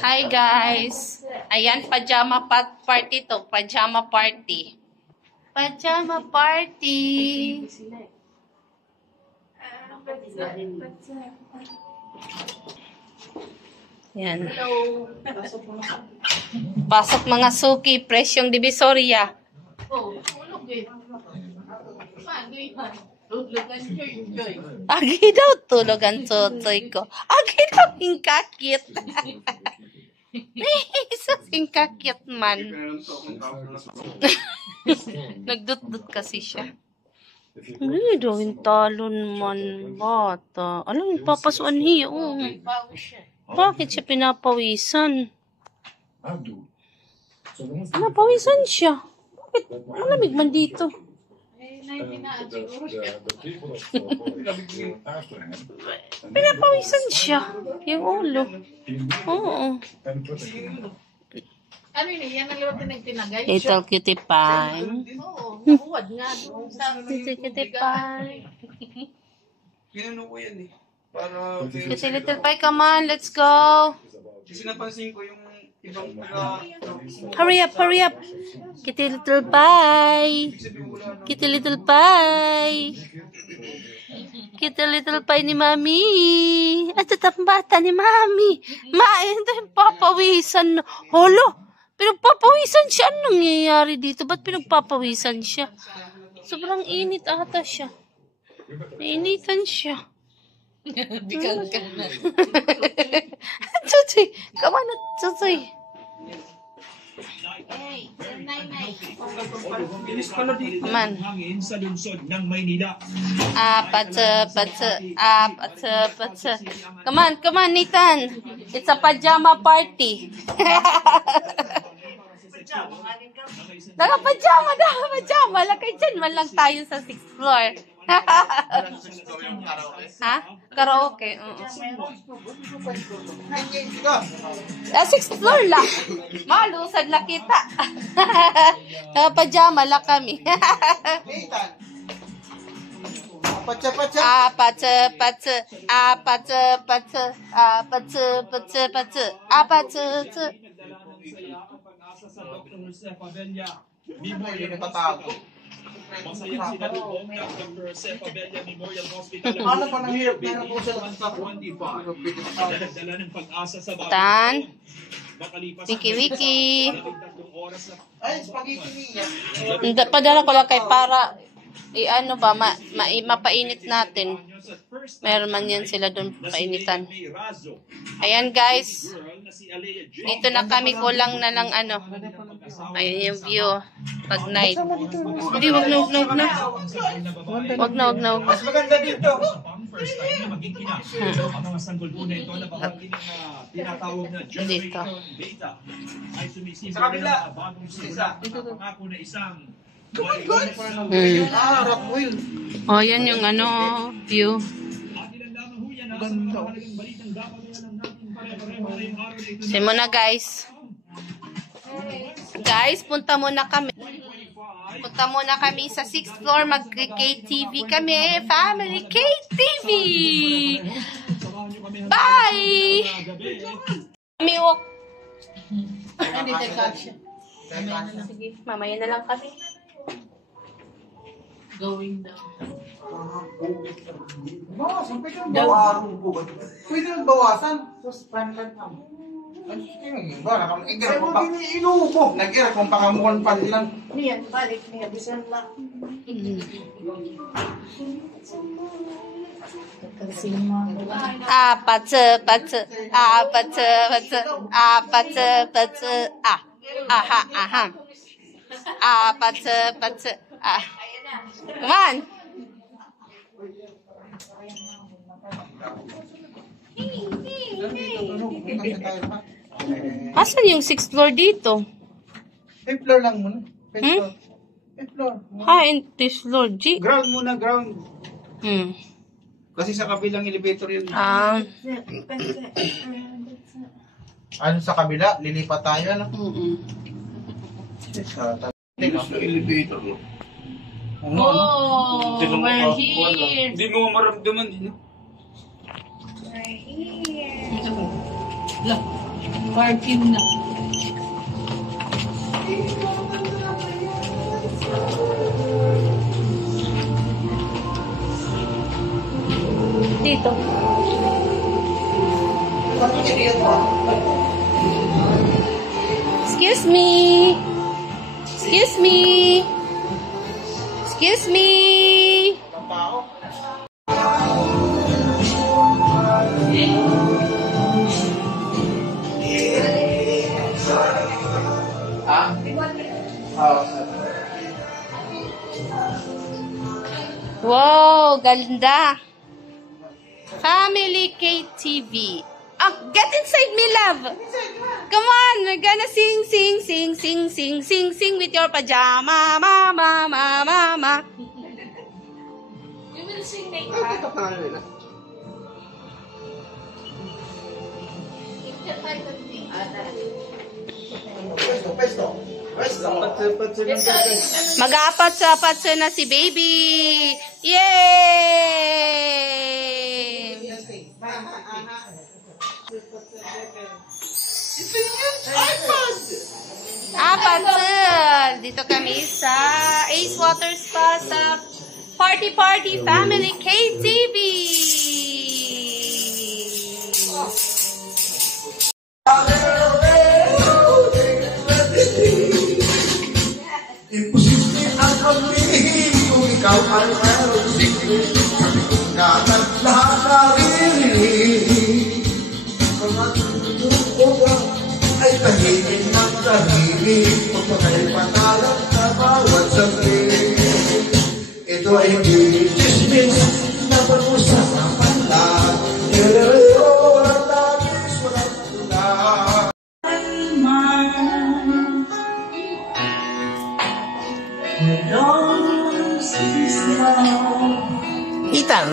Hi guys! Ayan, pajama party to. Pajama party. Pajama party! Yan. Pasok mga suki, presyong Divisoria. Agi daw tulog ang tsotoy ko. Agi daw hingkakit. Hingkakit man. Nagdut-dut kasi siya. Ay, dawin talon man, bata. Alam, papasuan niya. Oh. Bakit siya pinapawisan? Pinapawisan siya. Bakit? Malamig man dito. Pinapawisan siya. Yung ulo. Oo. Ano yun? Yan ang liwag na nagtinagay. Little cutie pie. Oo. Nakuwad nga doon. Little cutie pie. Pinuno ko yan eh. Para... Cutie little pie, come on, let's go. Kasi napansin ko yung ibang Hurry up, hurry up. Kitty little pie. Kitty little pie. Kitty little pie ni Mami. At tatang bata ni Mami. Ito yung papawisan. Holo, pinagpapawisan siya. Anong nangyayari dito? Ba't pinagpapawisan siya? Sobrang init ata siya. Nainitan siya. Bigyan ka na. Chuchoy, come on, Chuchoy. Hey, nay. Man. Hangin sa lungsod ng Maynila. Patse. Come on, Nathan. It's a pajama party. Naka-pajama. Lakay dyan man lang tayo sa 6th floor. Ha? Karaoke. 6th floor lang. Malusad na kita. Naka-pajama lang kami. Masayang sinalubong ng Dr. Joseph Abella Memorial Hospital Ano pa nang hirap na po siya 25. Dala ng pag-asa sa bago. Tan. Makalipas Wiki. oras na Ay, spaghetti niya. Padala ko lang kay para mapainit natin. Meron man yan sila doon painitan. Ayan guys. Dito na kami, kulang na lang ano. Ayun yung view. Pag night. Hindi, wag na. Wag na. Mas maganda dito. first time na maging kina ang mga sanggol po na ito na bahagi ng tinatawag na generation data ay sumisimbolo ng mga bagong simula at pangako na isang Rock wheel. Oh, yan yung ano, view. Simula guys. Guys, punta muna kami. Punta muna kami sa 6th floor. Mag-KTV kami. Family KTV! Bye! Kami walk. Hindi tayo kasya. Sige, mamaya na lang kami. Going down. Bawasan, pwede nang bawasan po ba? Pwede nang bawasan. Tapos pan-pan pa. Nag-ira kung pakamukan pa lang. Niyan, balik niya. Bisan lang. Come on. Asan yung 6th floor dito? 5th floor lang muna. 5th floor. Ha, in this floor, G. Ground muna, ground. Kasi sa kabilang elevator yun. Ano sa kabila? Lilipat tayo, ano? Sa elevator. Oh, we're here. Hindi mo maramdaman din. We're here. Parking na. Dito. Excuse me. Excuse me. Excuse me. Wow, ganda. Family KTV. Oh, get inside me, love. Come on, we're gonna sing, sing, sing, sing, sing, sing, sing with your pajama, mama, mama, mama. You will sing like Ito pa nga nila. Mag-aapat sa patso na si baby. Yay! Apat sir. Dito kami sa Ace Water Spa sa Party Party Family KTV. Imposible ang pagpili kung ikaw ay meron sikli. Sabi kong gatag lahat naririnig. Mga tututugan ay tahimik ng tahimik. Pagpakay panalang sa bawat saglit. Ito ay hindi chismis na pag-usapan lang. Nilalayo, walang labis, walang tulang. Itang.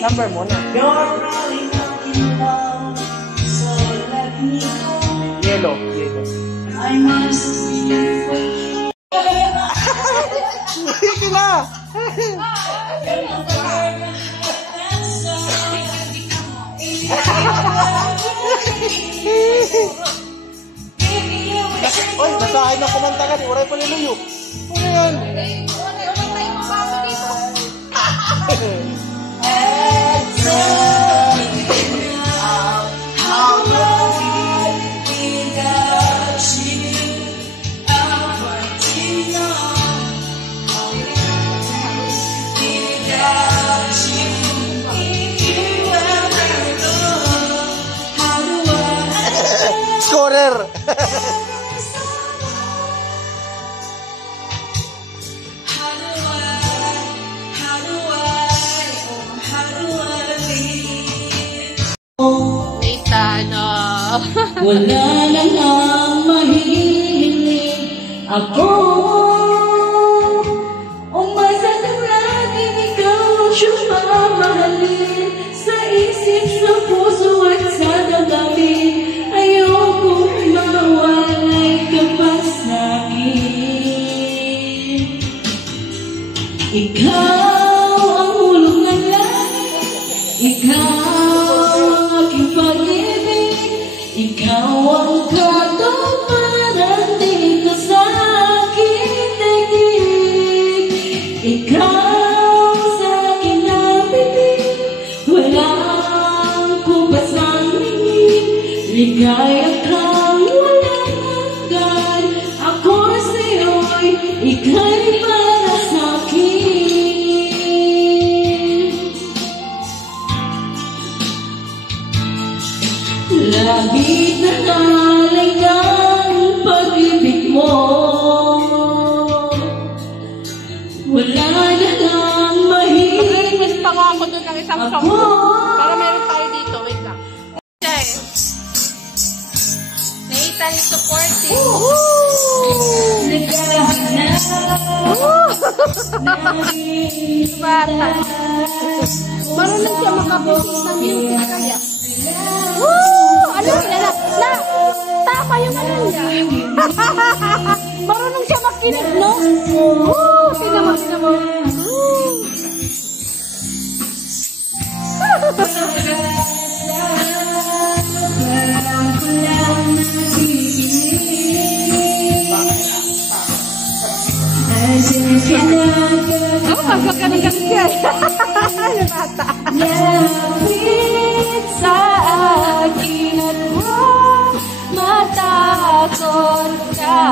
Number mo na. Yellow. Yellow. Hindi na. Oy, nasa akin na kumanta ka. Uray pa niluyo. Ano yan? Scorer. Itano. Wala lang ang mahihingin Ako umasa ng laging ikaw siya mamahalin. Sa isip, sa puso at sa damdamin, ayokong mawalay ka pa sa'kin. Ikaw ang hulog ng langit, ikaw ang aking pag-ibig, ikaw ang katuparan dito sa aking daigdig. Ikaw sa aking napitig, walang kupasang ningin, ligaya kang walang hanggan. Ako sa'yo'y ika'y para sa'kin. Lagi nangalay ng pag-ibig mo, wala na lang mahirap. Request pa nga ako doon ng isang song. Para meron tayo dito. Wait lang. Okay. Nathan is supporting. Bata. Marunong siya makabusin ng music kaya. Ano niya na? Tama yung ano niya. Marunong siya makinig, no? Tingnan mo, tingnan mo. Pagka ka ng gasya. Bata. Lapit sa akin at huwag matakot ka.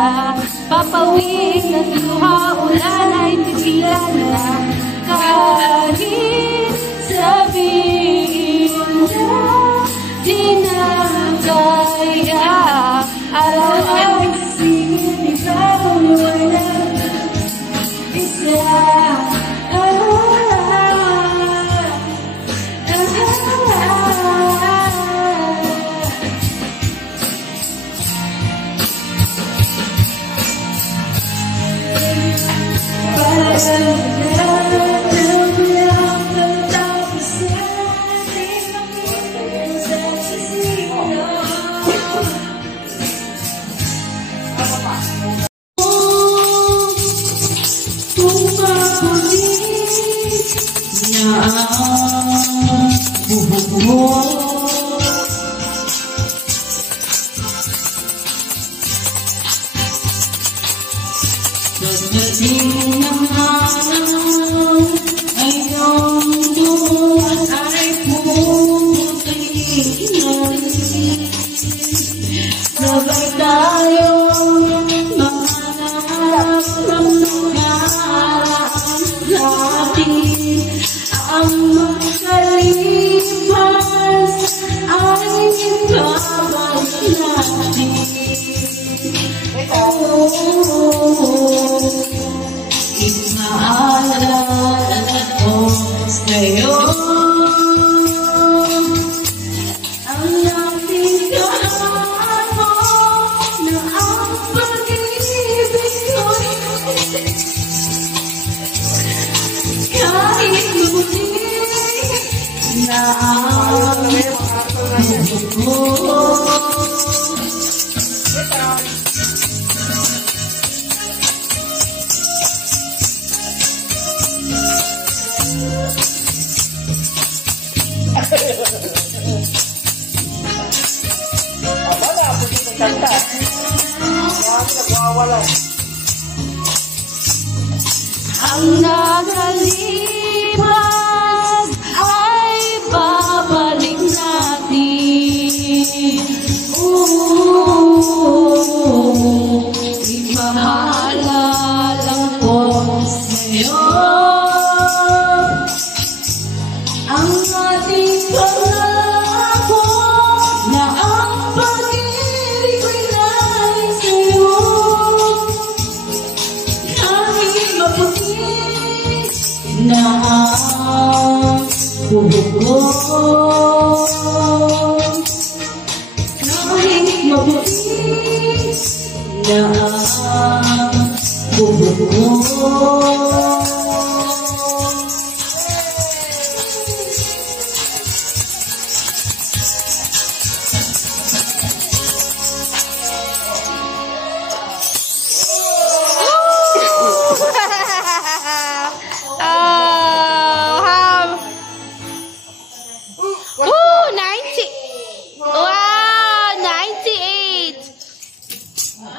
Papawid ng luha, ulan ay tigilan na. Kahit sabihin na di na kaya, araw-araw singin ikaw wala isa. Pagdating ng araw ay iyong doon ay pumutilan. Sabay tayong mahanap ng nakaraan natin. Ang makalipas ay babalik natin. Inaalala ko sa'yo ang natinggahan mo na ang pag-ibig ko'y kahit mabuti na ang buko. Ang nakalipas ay babalik natin. Ipaalala ko sa'yo ang ating pangako na ang pag-ibig ko'y galing sa'yo. Kahit maputi na ang buhok ko, kahit maputi na ang bubog ko.